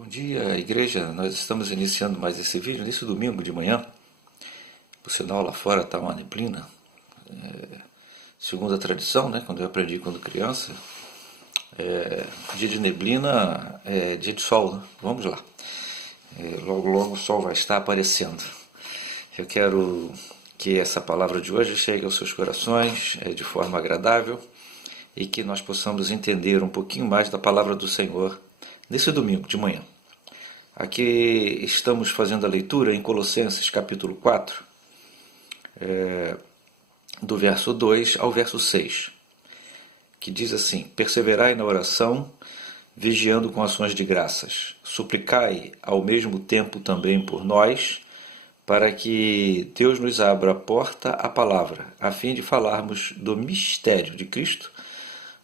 Bom dia, igreja. Nós estamos iniciando mais esse vídeo nesse domingo de manhã. Por sinal, lá fora está uma neblina. Segundo a tradição, né, quando eu aprendi quando criança, dia de neblina é dia de sol, né? Vamos lá. Logo, logo o sol vai estar aparecendo. Eu quero que essa palavra de hoje chegue aos seus corações de forma agradável e que nós possamos entender um pouquinho mais da palavra do Senhor nesse domingo de manhã. Aqui estamos fazendo a leitura em Colossenses capítulo 4, do verso 2 ao verso 6, que diz assim: perseverai na oração, vigiando com ações de graças, suplicai ao mesmo tempo também por nós, para que Deus nos abra a porta à palavra, a fim de falarmos do mistério de Cristo,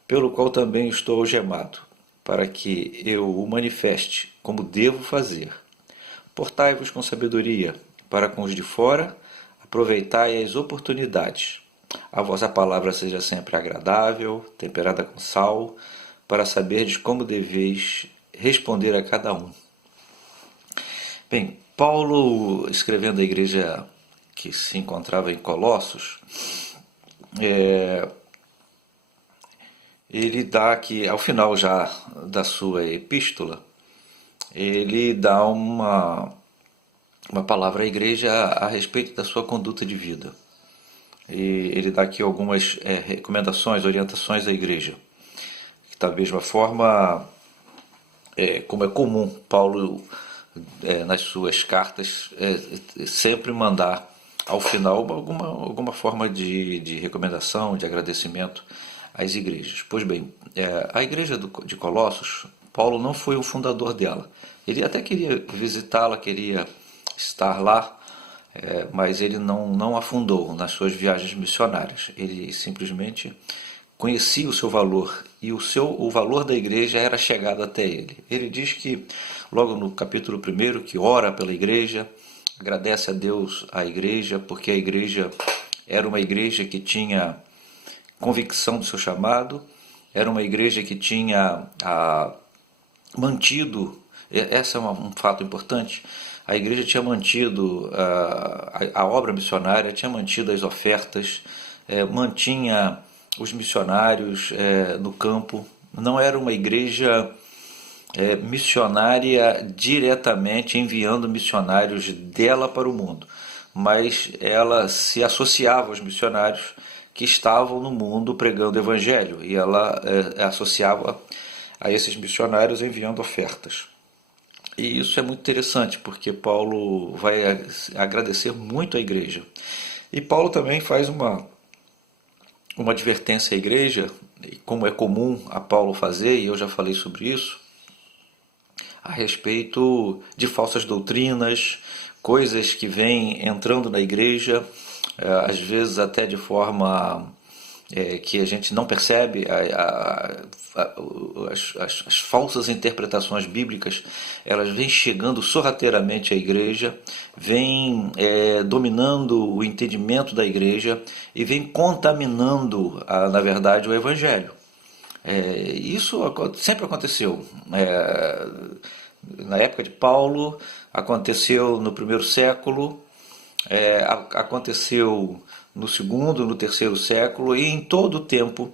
pelo qual também estou algemado, para que eu o manifeste como devo fazer. Portai-vos com sabedoria para com os de fora, aproveitai as oportunidades. A vossa palavra seja sempre agradável, temperada com sal, para saberdes como deveis responder a cada um. Bem, Paulo, escrevendo à igreja que se encontrava em Colossos, ele dá aqui, ao final já da sua epístola, ele dá uma palavra à igreja a respeito da sua conduta de vida. E ele dá aqui algumas recomendações, orientações à igreja. Da mesma forma, como é comum, Paulo, nas suas cartas, sempre mandar ao final alguma forma de recomendação, de agradecimento às igrejas. Pois bem, a igreja de Colossos, Paulo não foi o fundador dela. Ele até queria visitá-la, queria estar lá, mas ele não a fundou nas suas viagens missionárias. Ele simplesmente conhecia o seu valor e o valor da igreja era chegado até ele. Ele diz que, logo no capítulo 1, que ora pela igreja, agradece a Deus a igreja, porque a igreja era uma igreja que tinha convicção do seu chamado, era uma igreja que tinha mantido, esse é um fato importante, a igreja tinha mantido a obra missionária, tinha mantido as ofertas, mantinha os missionários no campo. Não era uma igreja missionária diretamente enviando missionários dela para o mundo, mas ela se associava aos missionários que estavam no mundo pregando o evangelho, e ela associava a esses missionários enviando ofertas. E isso é muito interessante, porque Paulo vai agradecer muito à igreja. E Paulo também faz uma advertência à igreja, como é comum a Paulo fazer, e eu já falei sobre isso, a respeito de falsas doutrinas, coisas que vêm entrando na igreja, às vezes até de forma que a gente não percebe, as falsas interpretações bíblicas, elas vêm chegando sorrateiramente à igreja, vêm dominando o entendimento da igreja e vêm contaminando, na verdade, o evangelho. Isso sempre aconteceu. Na época de Paulo, aconteceu no primeiro século, aconteceu no segundo, no terceiro século, e em todo o tempo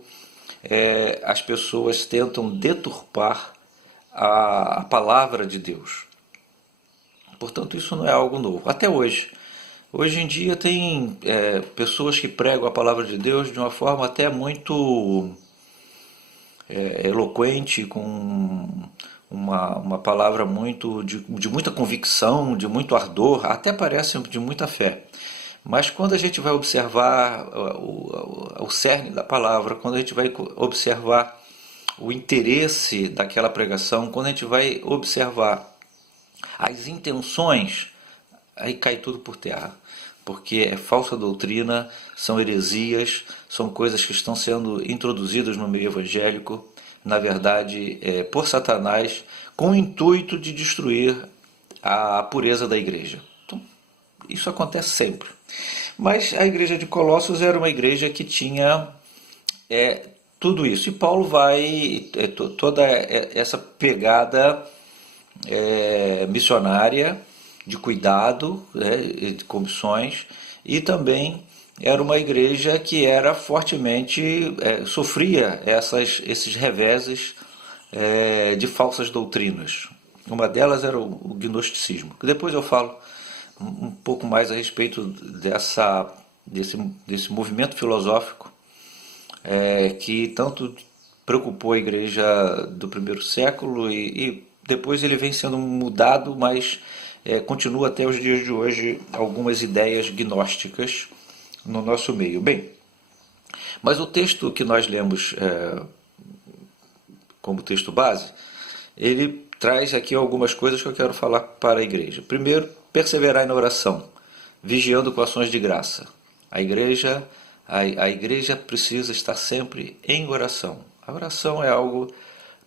as pessoas tentam deturpar a palavra de Deus. Portanto, isso não é algo novo. Até hoje. Hoje em dia tem pessoas que pregam a palavra de Deus de uma forma até muito eloquente, com uma palavra de muita convicção, de muito ardor, até parece de muita fé. Mas quando a gente vai observar o cerne da palavra, quando a gente vai observar o interesse daquela pregação, quando a gente vai observar as intenções, aí cai tudo por terra. Porque é falsa doutrina, são heresias, são coisas que estão sendo introduzidas no meio evangélico, na verdade, por Satanás, com o intuito de destruir a pureza da igreja. Então, isso acontece sempre. Mas a igreja de Colossos era uma igreja que tinha tudo isso. E Paulo vai, toda essa pegada missionária, de cuidado, né, de comissões, e também era uma igreja que era fortemente, sofria esses reveses de falsas doutrinas. Uma delas era o gnosticismo, que depois eu falo um pouco mais a respeito desse movimento filosófico que tanto preocupou a igreja do primeiro século e depois ele vem sendo mudado, mas continua até os dias de hoje algumas ideias gnósticas no nosso meio. Bem, mas o texto que nós lemos como texto base, ele traz aqui algumas coisas que eu quero falar para a igreja. Primeiro, perseverar na oração, vigiando com ações de graça. A igreja precisa estar sempre em oração. A oração é algo.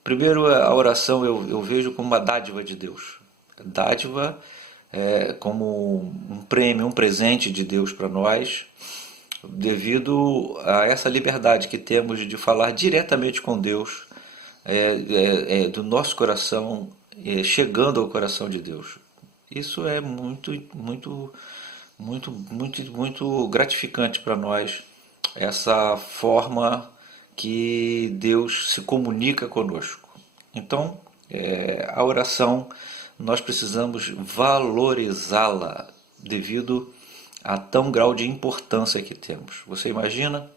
Primeiro, a oração eu vejo como uma dádiva de Deus. Dádiva como um prêmio, um presente de Deus para nós, devido a essa liberdade que temos de falar diretamente com Deus, do nosso coração, chegando ao coração de Deus. Isso é muito, muito, muito, muito, muito gratificante para nós, essa forma que Deus se comunica conosco. Então, a oração, nós precisamos valorizá-la devido a tão grau de importância que temos. Você imagina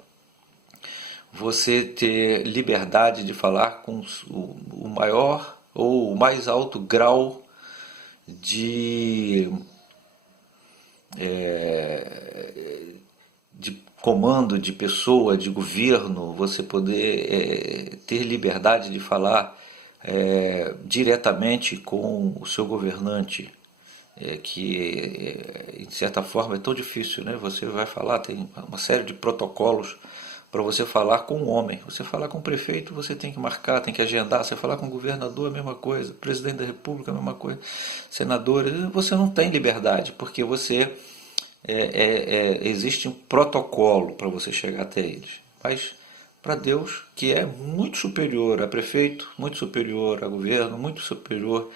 você ter liberdade de falar com o maior ou o mais alto grau de, de comando, de pessoa, de governo, você poder ter liberdade de falar diretamente com o seu governante, que de certa forma é tão difícil, né? Você vai falar, tem uma série de protocolos para você falar com um homem. Você falar com o prefeito, você tem que marcar, tem que agendar. Você falar com o governador, a mesma coisa. Presidente da República, a mesma coisa. Senadores, você não tem liberdade, porque você existe um protocolo para você chegar até eles. Mas para Deus, que é muito superior a prefeito, muito superior a governo, muito superior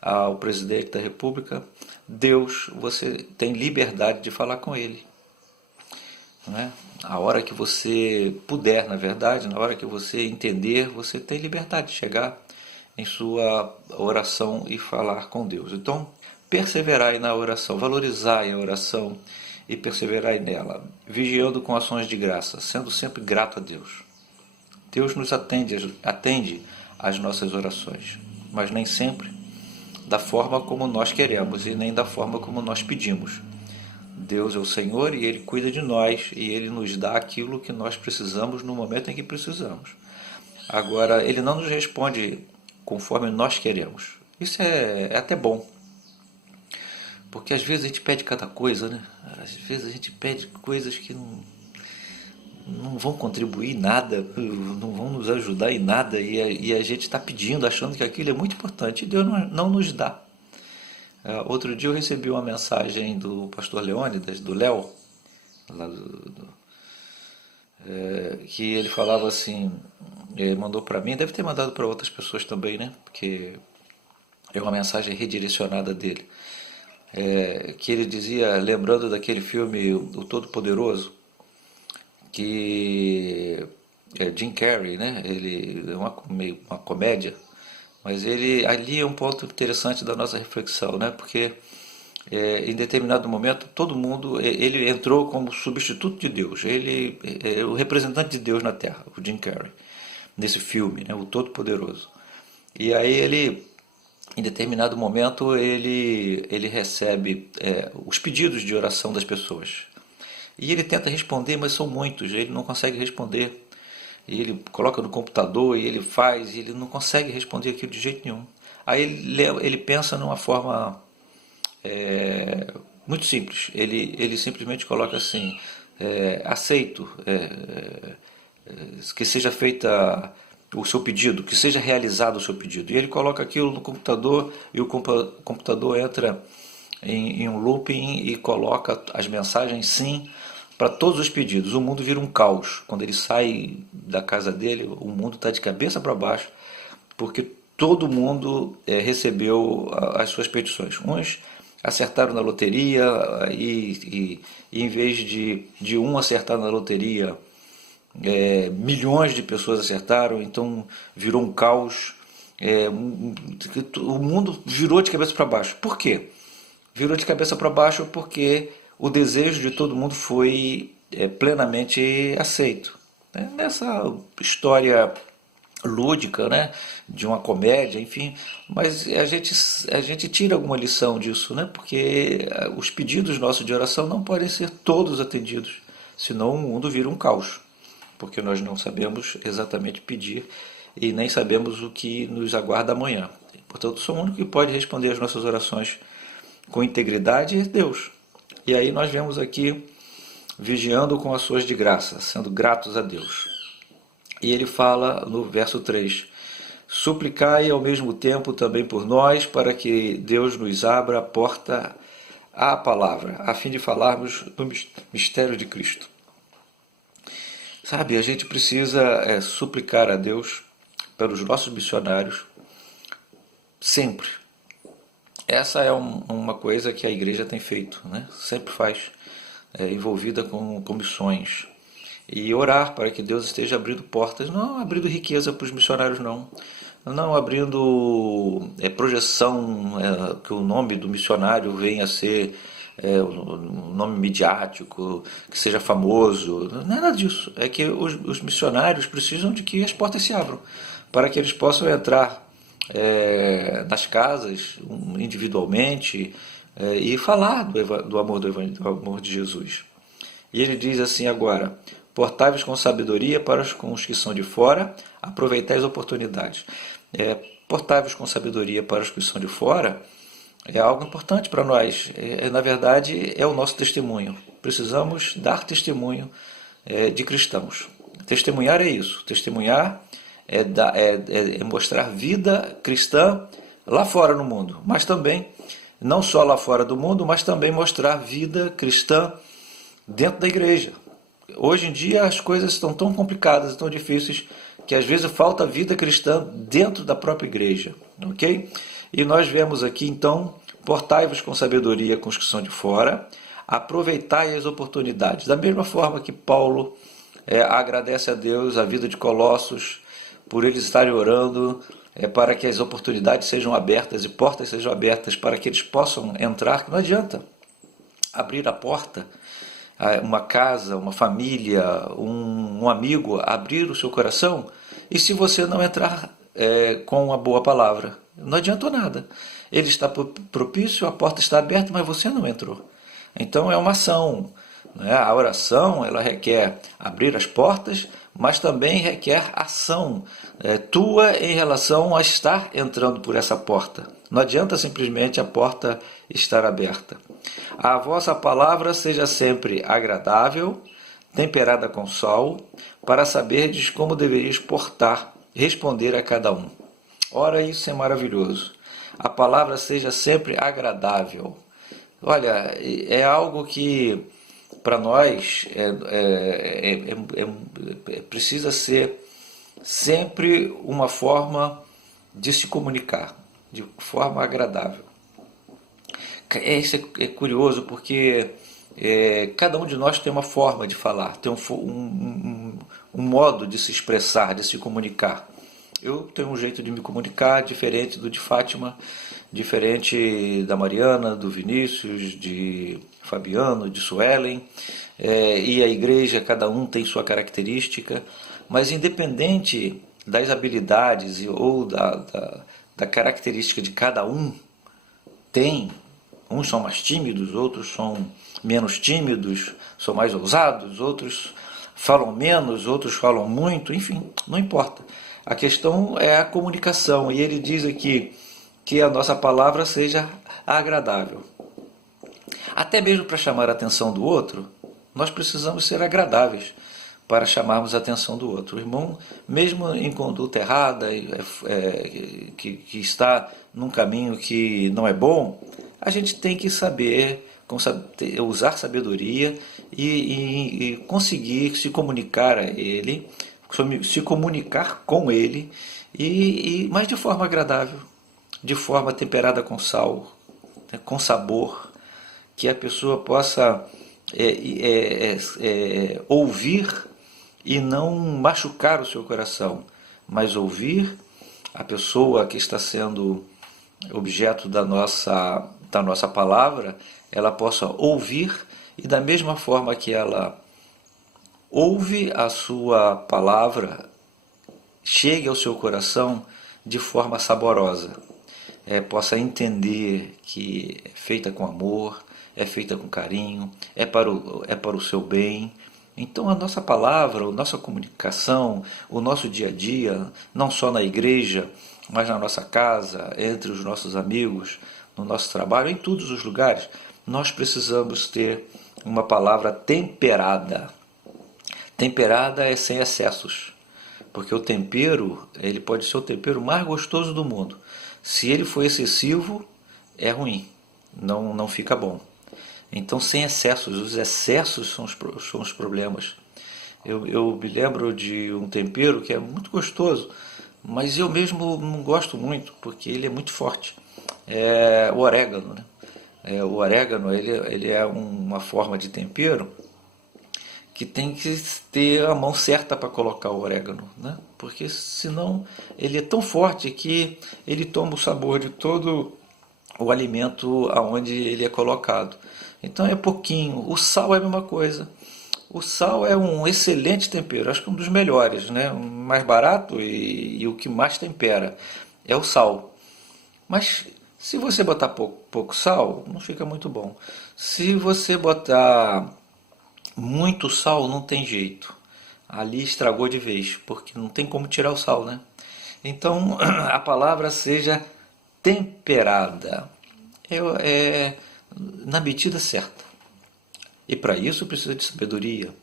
ao presidente da República, Deus, você tem liberdade de falar com ele. Não é? A hora que você puder, na verdade, na hora que você entender, você tem liberdade de chegar em sua oração e falar com Deus. Então, perseverai na oração, valorizai a oração e perseverai nela, vigiando com ações de graça, sendo sempre grato a Deus. Deus nos atende às nossas orações, mas nem sempre da forma como nós queremos e nem da forma como nós pedimos. Deus é o Senhor e Ele cuida de nós e Ele nos dá aquilo que nós precisamos no momento em que precisamos. Agora, Ele não nos responde conforme nós queremos. Isso é até bom, porque às vezes a gente pede cada coisa, né? Às vezes a gente pede coisas que não vão contribuir em nada, não vão nos ajudar em nada e a gente está pedindo, achando que aquilo é muito importante e Deus não nos dá. Outro dia eu recebi uma mensagem do pastor Leônidas, do Léo, lá que ele falava assim, ele mandou para mim, deve ter mandado para outras pessoas também, né? Porque é uma mensagem redirecionada dele. Que ele dizia, lembrando daquele filme O Todo-Poderoso, que Jim Carrey, né? Ele é uma comédia, mas ele ali é um ponto interessante da nossa reflexão, né? Porque em determinado momento todo mundo ele entrou como substituto de Deus. Ele é o representante de Deus na Terra, o Jim Carrey, nesse filme, né? O Todo-Poderoso. E aí ele em determinado momento ele recebe os pedidos de oração das pessoas. E ele tenta responder, mas são muitos, ele não consegue responder. E ele coloca no computador e ele faz, e ele não consegue responder aquilo de jeito nenhum. Aí ele pensa numa forma muito simples. Ele simplesmente coloca assim, aceito que seja feita o seu pedido, que seja realizado o seu pedido. E ele coloca aquilo no computador e o computador entra em um looping e coloca as mensagens sim para todos os pedidos. O mundo vira um caos. Quando ele sai da casa dele, o mundo está de cabeça para baixo, porque todo mundo recebeu as suas petições. Uns acertaram na loteria e em vez de um acertar na loteria, milhões de pessoas acertaram, então virou um caos. O mundo virou de cabeça para baixo. Por quê? Virou de cabeça para baixo porque o desejo de todo mundo foi plenamente aceito. Né? Nessa história lúdica, né, de uma comédia, enfim, mas a gente tira alguma lição disso, né, porque os pedidos nossos de oração não podem ser todos atendidos, senão o mundo vira um caos, porque nós não sabemos exatamente pedir e nem sabemos o que nos aguarda amanhã. Portanto, só o único que pode responder às nossas orações com integridade é Deus. E aí nós vemos aqui vigiando com ações de graça, sendo gratos a Deus. E ele fala no verso 3: suplicai ao mesmo tempo também por nós, para que Deus nos abra a porta à palavra, a fim de falarmos do mistério de Cristo. Sabe, a gente precisa suplicar a Deus pelos nossos missionários sempre. Essa é uma coisa que a igreja tem feito, né? Sempre faz, envolvida com missões. E orar para que Deus esteja abrindo portas, não abrindo riqueza para os missionários, não abrindo projeção, que o nome do missionário venha a ser um nome midiático, que seja famoso, não é nada disso. É que os missionários precisam de que as portas se abram, para que eles possam entrar nas casas individualmente e falar do amor de Jesus. E ele diz assim agora: portai-vos com sabedoria para os que são de fora, aproveitai as oportunidades. Portai-vos com sabedoria para os que são de fora é algo importante para nós. Na verdade, é o nosso testemunho. Precisamos dar testemunho de cristãos. Testemunhar é isso. Testemunhar é mostrar vida cristã lá fora no mundo, mas também, não só lá fora do mundo, mas também mostrar vida cristã dentro da igreja. Hoje em dia as coisas estão tão complicadas, tão difíceis, que às vezes falta vida cristã dentro da própria igreja, ok? E nós vemos aqui então: portai-vos com sabedoria com os que são de fora, aproveitai as oportunidades. Da mesma forma que Paulo agradece a Deus a vida de Colossos, por eles estarem orando para que as oportunidades sejam abertas e portas sejam abertas para que eles possam entrar. Não adianta abrir a porta, uma casa, uma família, um amigo, abrir o seu coração, e se você não entrar com uma boa palavra, não adiantou nada. Ele está propício, a porta está aberta, mas você não entrou. Então é uma ação, né? A oração, ela requer abrir as portas, mas também requer ação tua em relação a estar entrando por essa porta. Não adianta simplesmente a porta estar aberta. A vossa palavra seja sempre agradável, temperada com sal, para saberdes como deveríeis responder a cada um. Ora, isso é maravilhoso. A palavra seja sempre agradável. Olha, é algo que para nós precisa ser sempre uma forma de se comunicar, de forma agradável. Isso é curioso porque cada um de nós tem uma forma de falar, tem um modo de se expressar, de se comunicar. Eu tenho um jeito de me comunicar diferente do de Fátima, diferente da Mariana, do Vinícius, de Fabiano, de Suelen, e a igreja, cada um tem sua característica, mas independente das habilidades ou da característica de cada um, uns são mais tímidos, outros são menos tímidos, são mais ousados, outros falam menos, outros falam muito, enfim, não importa. A questão é a comunicação, e ele diz aqui que a nossa palavra seja agradável. Até mesmo para chamar a atenção do outro, nós precisamos ser agradáveis para chamarmos a atenção do outro. O irmão, mesmo em conduta errada, que está num caminho que não é bom, a gente tem que saber usar sabedoria e conseguir se comunicar a ele, se comunicar com ele Mas de forma agradável, de forma temperada com sal, né, com sabor, que a pessoa possa ouvir e não machucar o seu coração, mas ouvir a pessoa que está sendo objeto da nossa palavra, ela possa ouvir e da mesma forma que ela ouve a sua palavra, chegue ao seu coração de forma saborosa, possa entender que é feita com amor, é feita com carinho, é para o seu bem. Então a nossa palavra, a nossa comunicação, o nosso dia a dia, não só na igreja, mas na nossa casa, entre os nossos amigos, no nosso trabalho, em todos os lugares, nós precisamos ter uma palavra temperada. Temperada é sem excessos, porque o tempero, ele pode ser o tempero mais gostoso do mundo. Se ele for excessivo, é ruim, não fica bom. Então, sem excessos, os excessos são os problemas. Eu me lembro de um tempero que é muito gostoso, mas eu mesmo não gosto muito, porque ele é muito forte. É o orégano, né? O orégano, ele é uma forma de tempero que tem que ter a mão certa para colocar o orégano, né? Porque senão ele é tão forte que ele toma o sabor de todo o alimento aonde ele é colocado. Então é pouquinho. O sal é a mesma coisa. O sal é um excelente tempero, acho que um dos melhores, né? O mais barato e o que mais tempera é o sal. Mas se você botar pouco sal, não fica muito bom. Se você botar muito sal, não tem jeito. Ali estragou de vez, porque não tem como tirar o sal, né? Então a palavra seja temperada, na medida certa. E para isso precisa de sabedoria,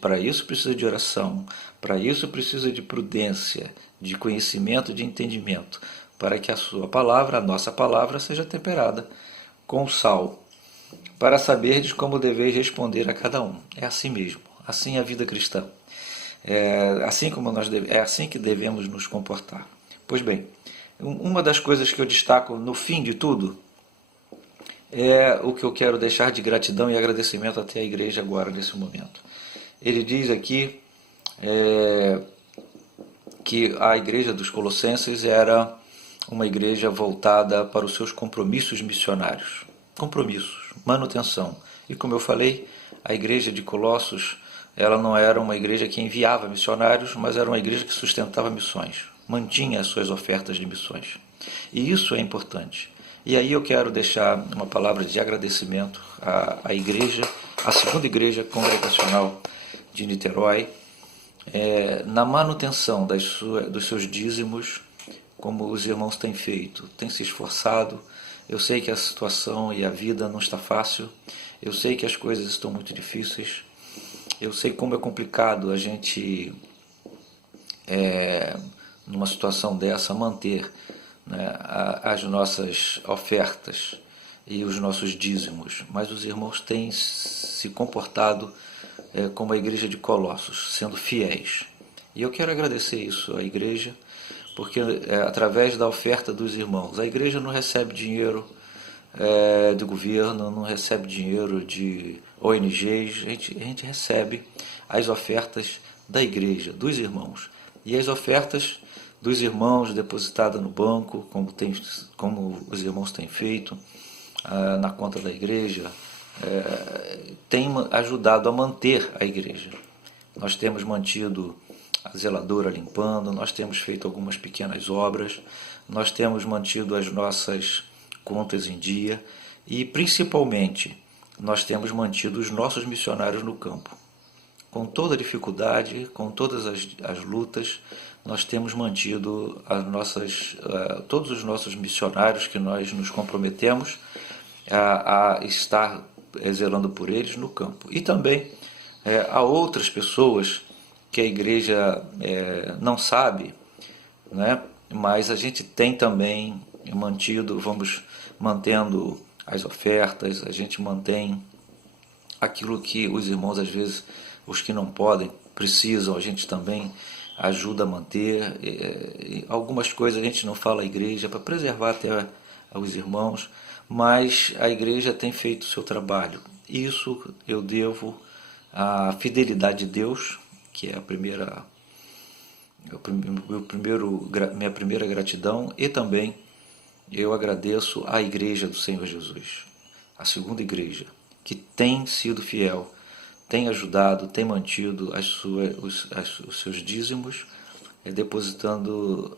para isso precisa de oração, para isso precisa de prudência, de conhecimento, de entendimento, para que a sua palavra, a nossa palavra, seja temperada com sal, para saberdes como deveis responder a cada um. É assim mesmo, assim é a vida cristã. É assim que devemos nos comportar. Pois bem, uma das coisas que eu destaco no fim de tudo é o que eu quero deixar de gratidão e agradecimento até a igreja agora, nesse momento. Ele diz aqui que a igreja dos Colossenses era uma igreja voltada para os seus compromissos missionários. Compromissos, manutenção. E como eu falei, a igreja de Colossos, ela não era uma igreja que enviava missionários, mas era uma igreja que sustentava missões, mantinha as suas ofertas de missões. E isso é importante. E aí eu quero deixar uma palavra de agradecimento à igreja, à segunda igreja congregacional de Niterói, na manutenção dos seus dízimos, como os irmãos têm feito, têm se esforçado. Eu sei que a situação e a vida não está fácil, eu sei que as coisas estão muito difíceis, eu sei como é complicado a gente, numa situação dessa, manter, né, as nossas ofertas e os nossos dízimos, mas os irmãos têm se comportado como a igreja de Colossos, sendo fiéis. E eu quero agradecer isso à igreja, porque através da oferta dos irmãos, a igreja não recebe dinheiro do governo, não recebe dinheiro de ONGs, a gente recebe as ofertas da igreja, dos irmãos. E as ofertas dos irmãos depositadas no banco, como os irmãos têm feito na conta da igreja, tem ajudado a manter a igreja. Nós temos mantido a zeladora limpando, nós temos feito algumas pequenas obras, nós temos mantido as nossas contas em dia e, principalmente, nós temos mantido os nossos missionários no campo. Com toda a dificuldade, com todas as lutas, nós temos mantido todos os nossos missionários que nós nos comprometemos a estar zelando por eles no campo. E também há outras pessoas que a igreja não sabe, né? Mas a gente tem também vamos mantendo as ofertas, a gente mantém aquilo que os irmãos, às vezes, os que não podem, precisam, a gente também ajuda a manter. Algumas coisas a gente não fala à igreja para preservar até os irmãos, mas a igreja tem feito o seu trabalho. Isso eu devo à fidelidade de Deus, que é minha primeira gratidão, e também eu agradeço à Igreja do Senhor Jesus, a segunda igreja, que tem sido fiel, tem ajudado, tem mantido os seus dízimos, depositando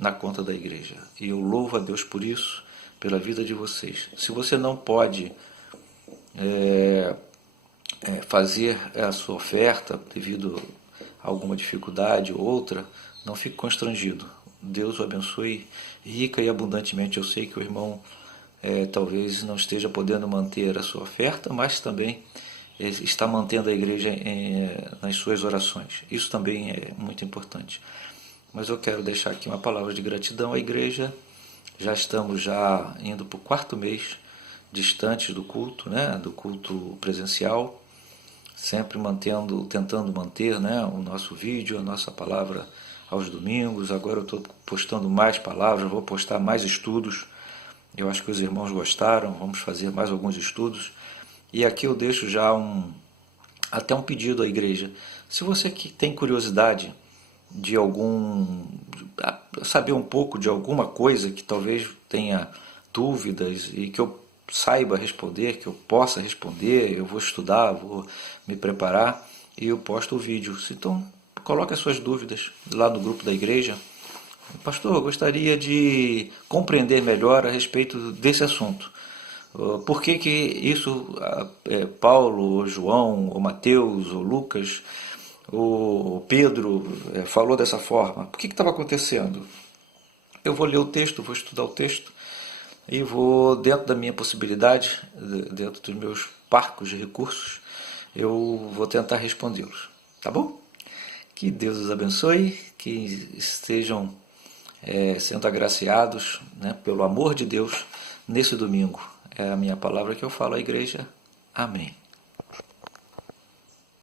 na conta da igreja. E eu louvo a Deus por isso, pela vida de vocês. Se você não pode fazer a sua oferta devido a alguma dificuldade ou outra, não fique constrangido. Deus o abençoe rica e abundantemente. Eu sei que o irmão talvez não esteja podendo manter a sua oferta, mas também está mantendo a igreja nas suas orações. Isso também é muito importante. Mas eu quero deixar aqui uma palavra de gratidão à igreja. Já estamos indo para o 4º mês distantes do culto, né, do culto presencial, sempre tentando manter, né, o nosso vídeo, a nossa palavra aos domingos. Agora eu estou postando mais palavras, vou postar mais estudos. Eu acho que os irmãos gostaram, vamos fazer mais alguns estudos. E aqui eu deixo já até um pedido à igreja. Se você que tem curiosidade de saber um pouco de alguma coisa que talvez tenha dúvidas e que eu saiba responder, que eu possa responder, eu vou estudar, vou me preparar e eu posto o vídeo. Então, coloque as suas dúvidas lá no grupo da igreja. Pastor, eu gostaria de compreender melhor a respeito desse assunto. Por que isso, Paulo, ou João, ou Mateus, ou Lucas, ou Pedro falou dessa forma? Por que estava acontecendo? Eu vou ler o texto, vou estudar o texto e vou, dentro da minha possibilidade, dentro dos meus parcos de recursos, eu vou tentar respondê-los. Tá bom? Que Deus os abençoe, que estejam sendo agraciados, né, pelo amor de Deus nesse domingo. É a minha palavra que eu falo à igreja. Amém.